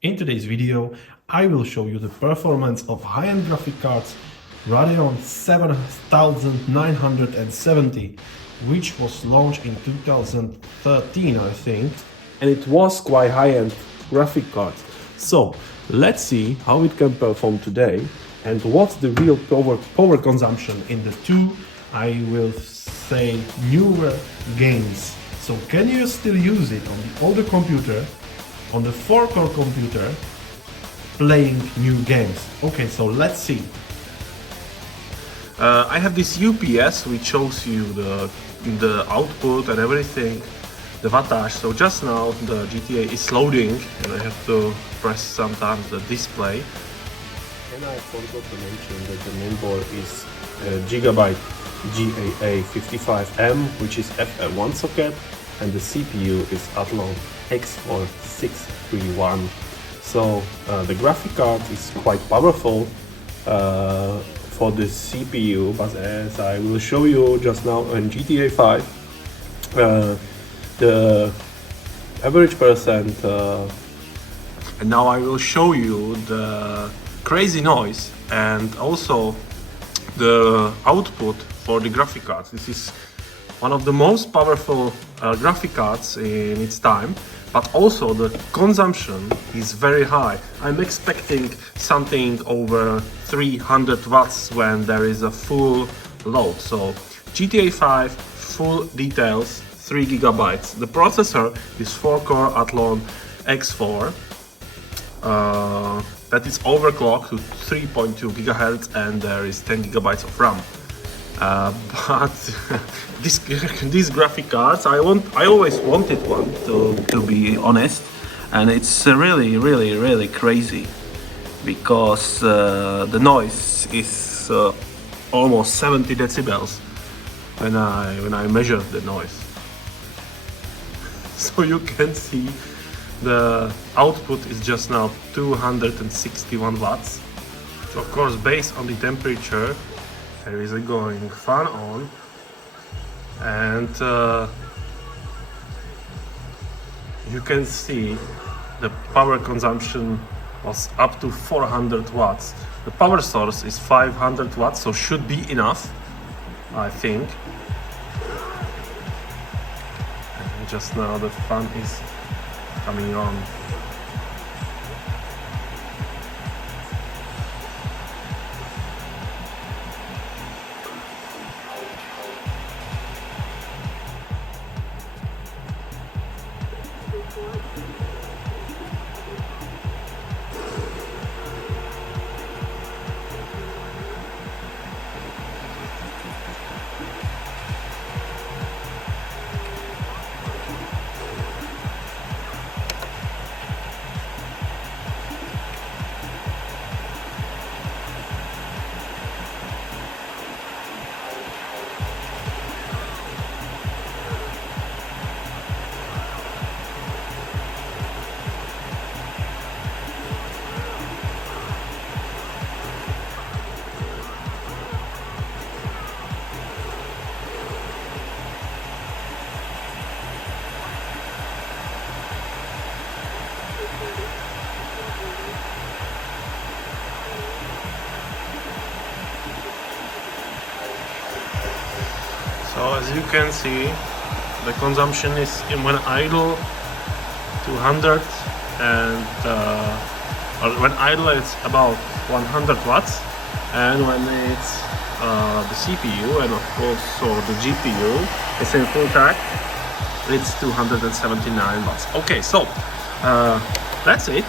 In today's video, I will show you the performance of high-end graphic cards Radeon 7970, which was launched in 2013, I think. And it was quite high-end graphic card. So let's see how it can perform today and what's the real power consumption in the two, I will say, newer games. So can you still use it on the older computer, on the 4-core computer, playing new games? Okay, so let's see. I have this UPS which shows you the output and everything, the wattage. So just now the GTA is loading and I have to press sometimes the display. And I forgot to mention that the mainboard is Gigabyte GAA55M, which is FL1 socket, and the CPU is Athlon X4 631. So the graphic card is quite powerful for the CPU, but as I will show you just now on GTA 5, the average percent, and now I will show you the crazy noise and also the output for the graphic cards. This is one of the most powerful graphic cards in its time, but also the consumption is very high. I'm expecting something over 300 watts when there is a full load. So GTA 5 full details, 3 gigabytes. The processor is 4-core Athlon X4 that is overclocked to 3.2 gigahertz, and there is 10 gigabytes of RAM. But these graphic cards, I always wanted one, to be honest, and it's really crazy because the noise is almost 70 decibels when I measure the noise. So you can see the output is just now 261 watts. So of course, based on the temperature, there is a going fan on, and you can see the power consumption was up to 400 watts. The power source is 500 watts, so should be enough, I think. And just now the fan is coming on. So as you can see, the consumption is when idle 200, and or when idle it's about 100 watts, and when it's the CPU and of course so the GPU is in full track, it's 279 watts. Okay, so that's it,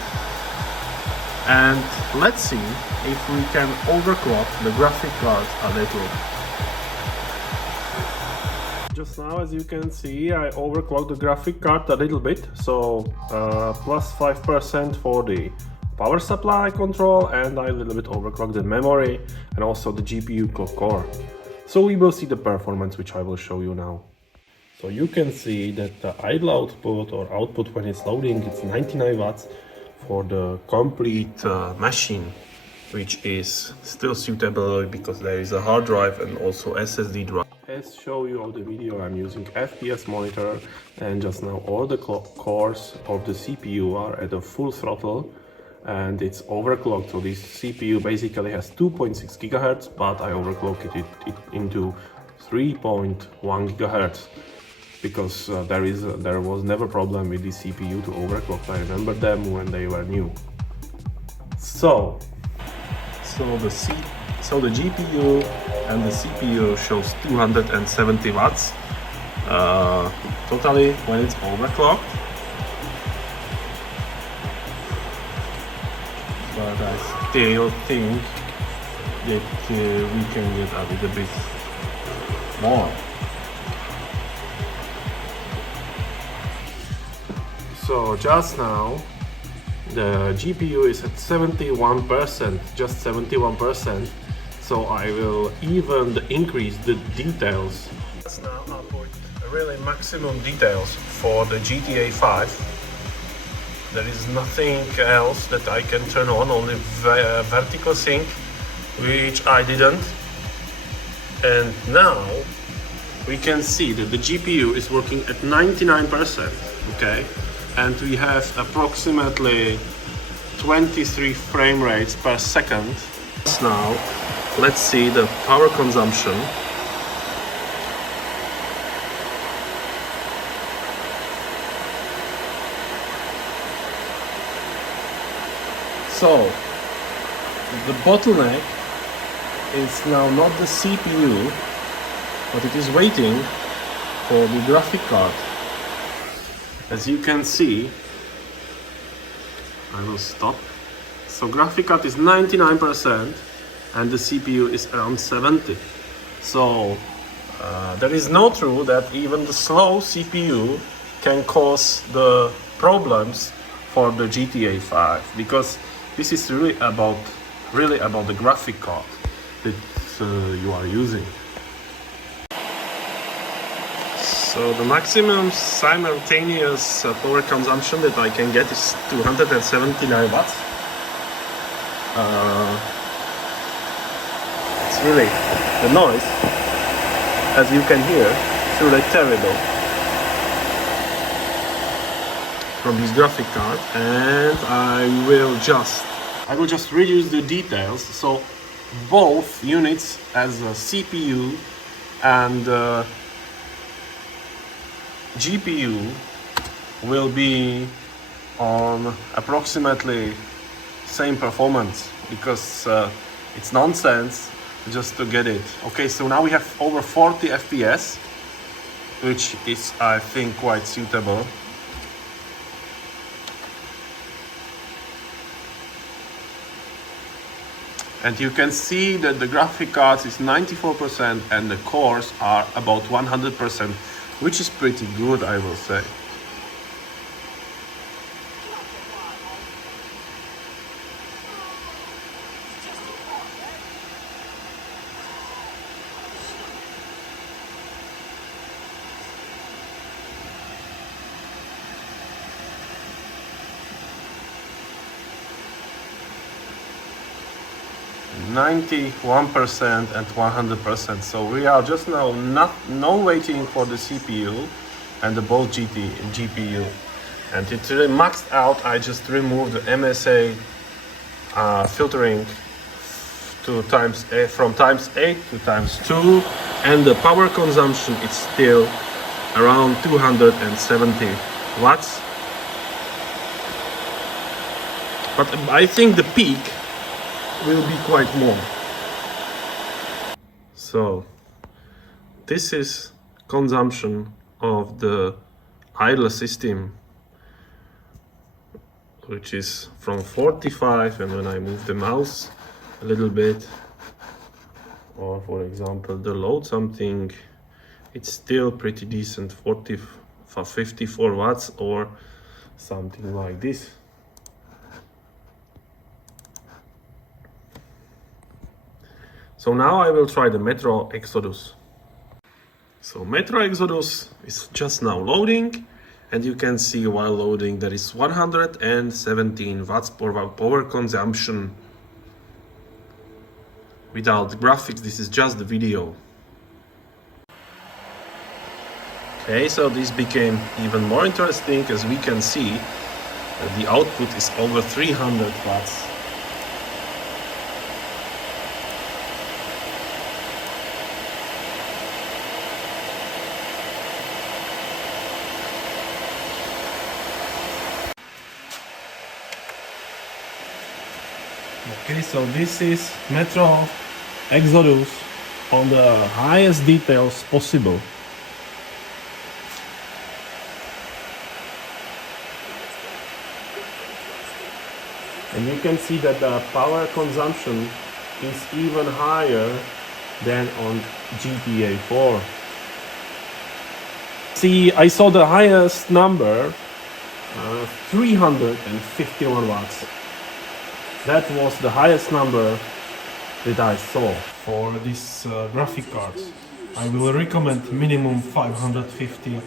and let's see if we can overclock the graphic card a little. Just now, as you can see, I overclocked the graphic card a little bit, so plus 5% for the power supply control, and I a little bit overclocked the memory and also the GPU clock core. So we will see the performance, which I will show you now. So you can see that the idle output or output when it's loading, it's 99 watts for the complete machine, which is still suitable because there is a hard drive and also SSD drive. As show you on the video, I'm using FPS monitor, and just now all the cores of the CPU are at a full throttle and it's overclocked. So this CPU basically has 2.6 GHz, but I overclocked it into 3.1 GHz because there was never problem with the CPU to overclock. I remember them when they were new. So the GPU and the CPU shows 270 watts totally when it's overclocked. But I still think that we can get a little bit more. So just now the GPU is at 71%, just 71%. So I will even increase the details. Let's now output really maximum details for the GTA 5. There is nothing else that I can turn on, only vertical sync, which I didn't. And now we can see that the GPU is working at 99%, okay? And we have approximately 23 frame rates per second. Now let's see the power consumption. So the bottleneck is now not the CPU, but it is waiting for the graphic card. As you can see, I will stop. So graphic card is 99% and the CPU is around 70. So there is no truth that even the slow CPU can cause the problems for the GTA 5, because this is really about the graphic card that you are using. So the maximum simultaneous power consumption that I can get is 279 watts. It's really, the noise, as you can hear, it's really terrible from this graphic card, and I will just reduce the details. So both units, as a CPU and GPU, will be on approximately same performance, because it's nonsense just to get it. Okay, so now we have over 40 FPS, which is, I think, quite suitable. And you can see that the graphic cards is 94% and the cores are about 100%, which is pretty good, I will say. %91% and 100%. So we are just now no waiting for the CPU and the both GPU, and it's really maxed out. I just removed the MSA filtering to from times 8 to times 2, and the power consumption is still around 270 watts. But I think the peak will be quite more. So this is consumption of the idle system, which is from 45, and when I move the mouse a little bit, or for example the load something, it's still pretty decent, 54 watts or something like this. So now I will try the Metro Exodus. So Metro Exodus is just now loading, and you can see while loading there is 117 watts per power consumption. Without graphics, this is just the video. Okay, so this became even more interesting. As we can see, the output is over 300 watts. Okay, so this is Metro Exodus on the highest details possible. And you can see that the power consumption is even higher than on GTA 4. See, I saw the highest number, 351 watts. That was the highest number that I saw. For this graphic cards, I will recommend minimum 550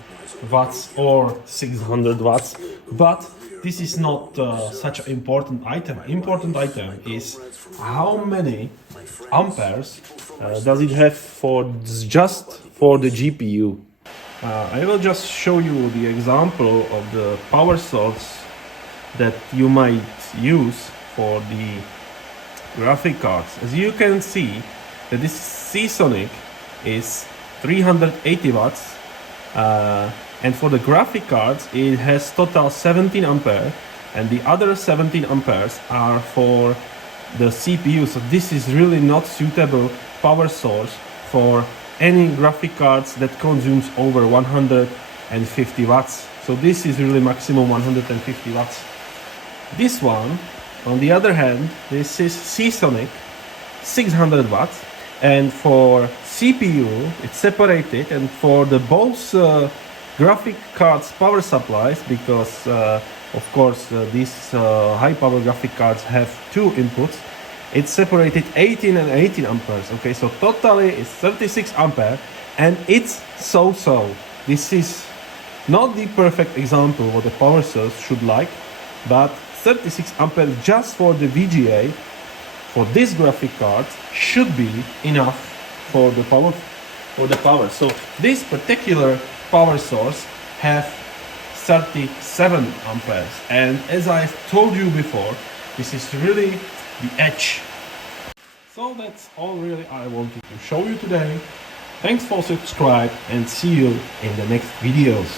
watts or 600 watts, but this is not such an important item. Important item is how many amperes does it have for just for the GPU. I will just show you the example of the power source that you might use for the graphic cards. As you can see, that this Seasonic is 380 watts, and for the graphic cards it has total 17 ampere, and the other 17 amperes are for the CPU. So this is really not suitable power source for any graphic cards that consumes over 150 watts. So this is really maximum 150 watts. This one, on the other hand, this is Seasonic 600 watts, and for CPU it's separated, and for the both graphic cards power supplies, because of course these high power graphic cards have two inputs, it's separated 18 and 18 amperes. Okay, so totally it's 36 ampere, and it's so. This is not the perfect example what the power source should like, but 36 ampere just for the VGA for this graphic card should be enough for the power. So this particular power source have 37 amperes, and as I've told you before, this is really the edge. So that's all really I wanted to show you today. Thanks for subscribing, and see you in the next videos.